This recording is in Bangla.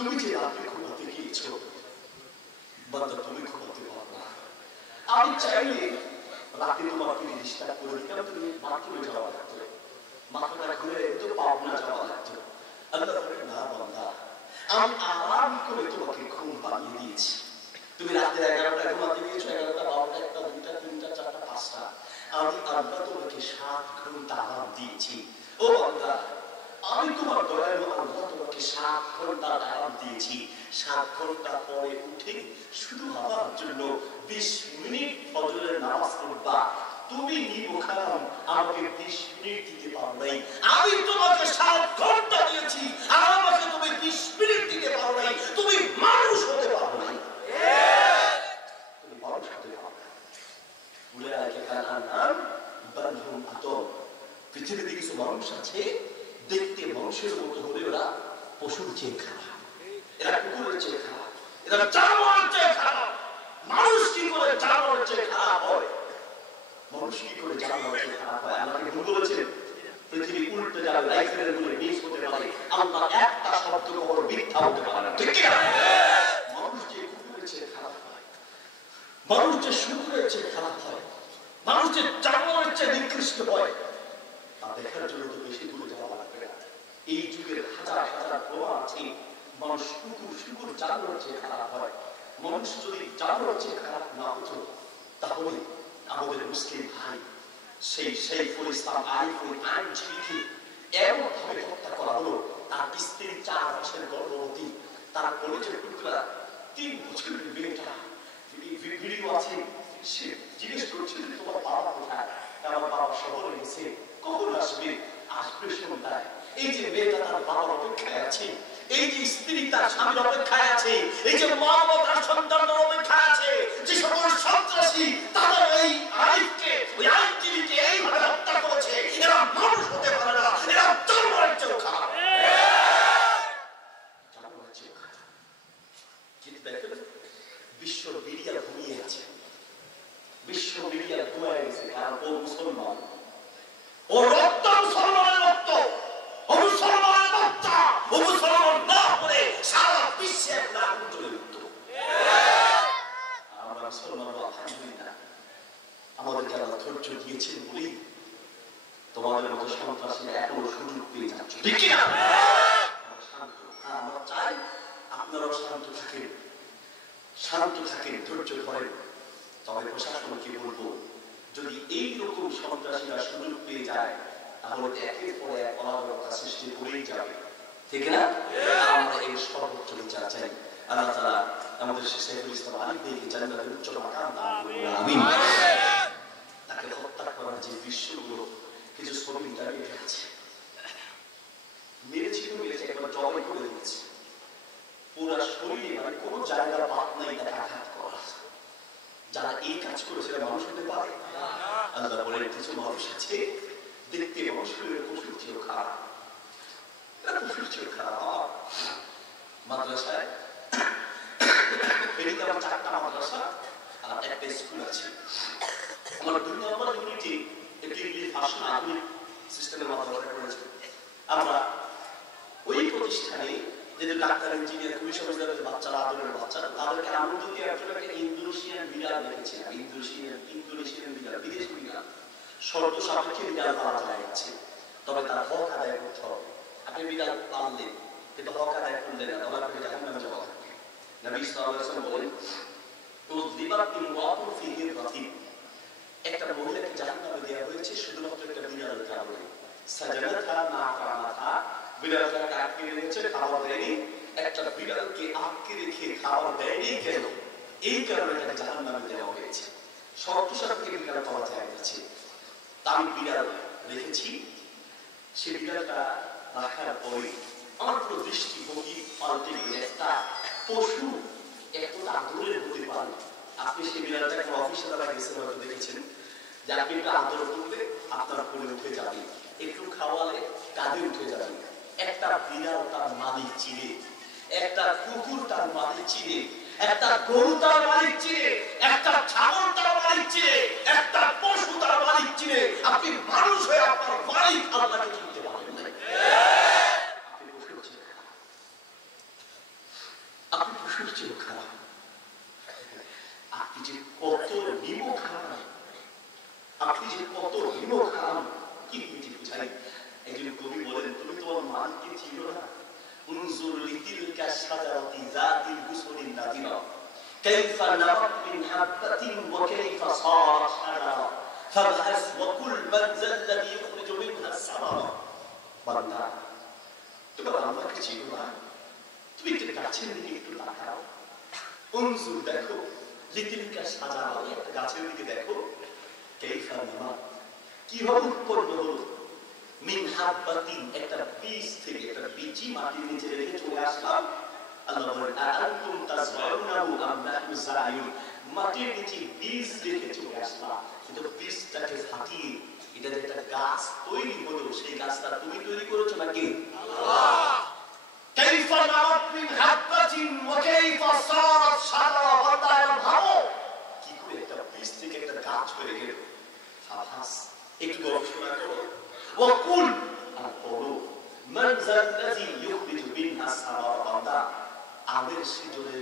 তুমি যে রাতে ঘুমাতে গিয়েছো বান্দা, তুমি ঘুমাতে পারো না। আমি চাইলে রাতে তোমাকে ডিস্টার্ব করে দিতাম, তুমি বাথরুমে যাওয়া লাগতো, মাথাটা ঘুরে তো পাবনা যাওয়া লাগতো। আল্লাহ বলে না বান্দা, আমি আরাম করে তোমাকে ঘুম পাড়িয়ে দিয়েছি। তুমি রাতে 11টায় ঘুমাতে গিয়েছো, 11টা 12টা 1টা 2টা 3টা 4টা 5টা, আমি আল্লাহ তোমাকে 7 ঘন্টা আরাম দিয়েছি। ও বান্দা, আমি তোমার দয়ালু আল্লাহ তোমাকে 7 ঘন্টা আরাম দিয়েছি। 7 ঘন্টা পরে উঠে শুধু আমার জন্য 20 মিনিট ফজরের নামাজ পড়বা। তুমি নিবখান আমাকে 20 মিনিট দিতে পারো নাই, আমি তোমাকে 7 ঘন্টা দিয়েছি আর আমাকে তুমি 20 মিনিট দিতে পারো নাই। তুমি মানুষ হতে পারো নাই, তুমি মানুষ হতে পারো না। উলাইকা কালানাম বাল হুম আদম। পৃথিবীতে কিছু মানুষ আছে দেখতে মানুষের মতো হলে ওরা পশুর চেয়ে খারাপ, এরা কুকুরের চেয়ে খারাপ, এরা জানোয়ারের চেয়ে খারাপ। মানুষ কি করে জানোয়ারের চেয়ে খারাপ হয়? মানুষ কি করে জানোয়ারের চেয়ে খারাপ হয়? আল্লাহ কি ভুল বলেছেন? পৃথিবী উল্টে যাবে, রাইফেলের গুলি মিস হতে পারে, আল্লাহ একটা শব্দ কখনো মিথ্যা হতে পারে না, ঠিক না? মানুষ যে কুকুরের চেয়ে খারাপ হয়, মানুষ যে শুকুরের চেয়ে খারাপ হয়, মানুষ যে জানোয়ারের চেয়ে নিকৃষ্ট হয়, তা দেখার জন্য তো বেশি দূরে যাওয়া লাগবে না। এই যুগের হাজার হাজার প্রমাণ আছে মানুষ কুকুর শুকুর জানোয়ারের চেয়ে খারাপ হয়। মানুষ যদি জানোয়ারের চেয়ে খারাপ না হতো, তাহলে আমাদের মুসলিম ভাই সেই সাইফুল ইসলাম আরিফুল আইনজীবীকে এমন ভাবে হত্যা করা হলো, তার স্ত্রী 4 মাসের গর্ভবতী, তার কলেজের টুকরা 3 বছরের মেয়েটা, ভিডিও আছে, সে জিজ্ঞেস করছে যে তোমার বাবা কোথায়? আমার বাবা শহরে গেছে, কখন আসবে? আসবে সন্ধ্যায়। এই যে মেয়েটা তার বাবার অপেক্ষায় আছে, এই যে স্ত্রী তার স্বামীর অপেক্ষায় আছে, এই যে মা তার সন্তানদের অপেক্ষায় আছে, যে সকল সন্ত্রাসী তাদের এই আইনকে, ওই আইনজীবীকে এইভাবে হত্যা করেছে, এরা মানুষ হতে পারে না, এরা জানোয়ারের চেয়েও খারাপ, জানোয়ারের চেয়েও খারাপ। কিন্তু দেখেন বিশ্ব মিডিয়া ঘুমিয়ে আছে, বিশ্ব মিডিয়া ঘুমায় গেছে, কারণ ও মুসলমান, ও রক্ত মুসলমানের রক্ত, ও মুসলমানের বাচ্চা, ও মুসলমান না হলে সারা বিশ্বে একটা আগুন জ্বলে উঠত। আমরা মুসলমান আলহামদুলিল্লাহ, আমাদেরকে আল্লাহ ধৈর্য দিয়েছেন বলেই তোমাদের মতো সন্ত্রাসীরা এখনো সুযোগ পেয়ে যাচ্ছে, ঠিক কি না? শান্ত, আমরা চাই আপনারাও শান্ত থাকেন, শান্ত থাকেন, ধৈর্য ধরেন। তবে প্রশাসনকে বলবো, যদি এইরকম সন্ত্রাসীরা সুযোগ পেয়ে যায়, তাহলে একের পর এক অরাজকতা সৃষ্টি করেই যাবে, ঠিক না? আমরা এই সর্বোচ্চ বিচার চাই। আল্লাহ তাআলা আমাদের সাইফুল ইসলাম আরিফকে জান্নাতের উচ্চ মাকাম দান করুন, আমিন। তাকে হত্যা করার যে দৃশ্যগুলো কিছু ছবি ইন্টারনেটে আছে, মেরেছে একবার জবাই করে দিয়েছে, পুরো শরীরে মানে কোনো জায়গা বাদ নাই তাকে আঘাত করা। যারা এই কাজ করেছে মানুষ হতে পারে? আল্লাহ বলেন কিছু মানুষ আছে দেখতে মানুষের পশুর চেয়েও খারাপ, এরা পশুর চেয়েও খারাপ। মাদ্রাসায় ফেরিতে আমার 4টা মাদ্রাসা আর একটা স্কুল আছে। আমার 2 নম্বর ইউনিটে একটি ইংলিশ ভাষা আধুনিক সিস্টেমের মাদ্রাসা করেছে। আমরা ওই প্রতিষ্ঠানে যেদের ডাক্তার, ইঞ্জিনিয়ার, পুলিশ অফিসারের বাচ্চারা, আদরের বাচ্চারা, তাদেরকে আনন্দ দিয়ে একটা ইন্দোনেশিয়ান বিড়াল দেখেছিলাম। ইন্দোনেশিয়ান বিড়াল, বিদেশি বিড়াল, শর্ত সাপেক্ষে বিড়াল পালা যায় আছে, তবে তার হক আদায় করতে হবে। আপনি বিড়াল পাললেন কিন্তু হক আদায় করলেন না, তাহলে আপনি জাহান্নামে যাওয়া থাকবে। নবী সাল্লাল্লাহু আলাইহি ওয়াসাল্লাম বলেন, একটা মহিলাকে জাহান্নামে দেওয়া হয়েছে শুধুমাত্র একটা বিড়ালের কারণে। সাজানাতহা মা'কামাতহা, বিড়ালটাকে আটকে রেখেছে, খাবার দেয়নি। একটা বিড়ালকে আটকে রেখে খাবার দেয়নি কেন? এই কারণে তাকে জাহান্নামে দেওয়া হয়েছে। শর্ত সাপেক্ষে বিড়াল পাওয়া যাচ্ছে। আমি বিড়াল রেখেছি, সে বিড়ালটা রাখার পরে আমার পুরো দৃষ্টিভঙ্গি পাল্টে গেল। একটা পশু এতটা আদরের হতে পারে। আপনি সেই বিড়ালটা একটা অফিসে তারা গেছেন, হয়তো দেখেছেন যে আপনি একটু আদর করলে আপনার কোলে উঠে যাবে, একটু খাওয়ালে কাঁধে উঠে যাবে। একটা বিড়াল তার মালিক চিনে, একটা কুকুর তার মালিক চিনে, একটা গরু তার মালিক চিনে, একটা ছাগল তার মালিক চিনে, একটা পশু তার মালিক চিনে। আপনি মানুষ হয়ে আপনার মালিক আল্লাহকে চিনতে পারবেন না। আপনি পশু হচ্ছেন। কত নিমক হারাম, আপনি যে কত নিমক হারাম কি বুঝি বুঝাই। একজন কবি বলেন, তুমি তোমার মানকে চিনো না, উনজুর লিতিলকা শাজারাতি যাতিল গুসুলিন নাদিরা কাইফা নাবাত মিন হাববাতিন ওয়া কাইফা সারাত শাজারা ফাবহাস ওয়া কুল মান যাল্লাযী ইখরিজু মিনহা সামারা। বান্দা, তুমি আল্লাহকে চিনো না, তুমি একটু গাছের দিকে একটু তাকাও, উনজুর দেখো, লিতিলকা শাজারা, একটা গাছের দিকে দেখো, কাইফা নাবাত, কিভাবে উৎপন্ন হলো, মিন হাববাতিন, একটা বীজ থেকে, একটা বীজই মাটির নিচে রেখে চলে আসলাম। আল্লাহ বলেন আআনতুম তাযরাউনাহু আম নাহনু যারিউন, মাটির নিচে বীজ রেখে চলে আসলাম, কিন্তু বীজটাকে ফাটিয়ে এটা যে একটা গাছ তৈরি হলো, সেই গাছটা তুমি তৈরি করেছো নাকি আল্লাহ? কাইফা নাবাত মিন হাববাতিন ওয়া কাইফা সারাত শাজারা, বান্দা ভাবো কি করে একটা বীজ থেকে একটা গাছ হয়ে গেল। ফাবহাস, একটু গবেষণা করো, وقل القلوب من ذا الذي يخرج منها الثمر, বান্দা আমের সিজনে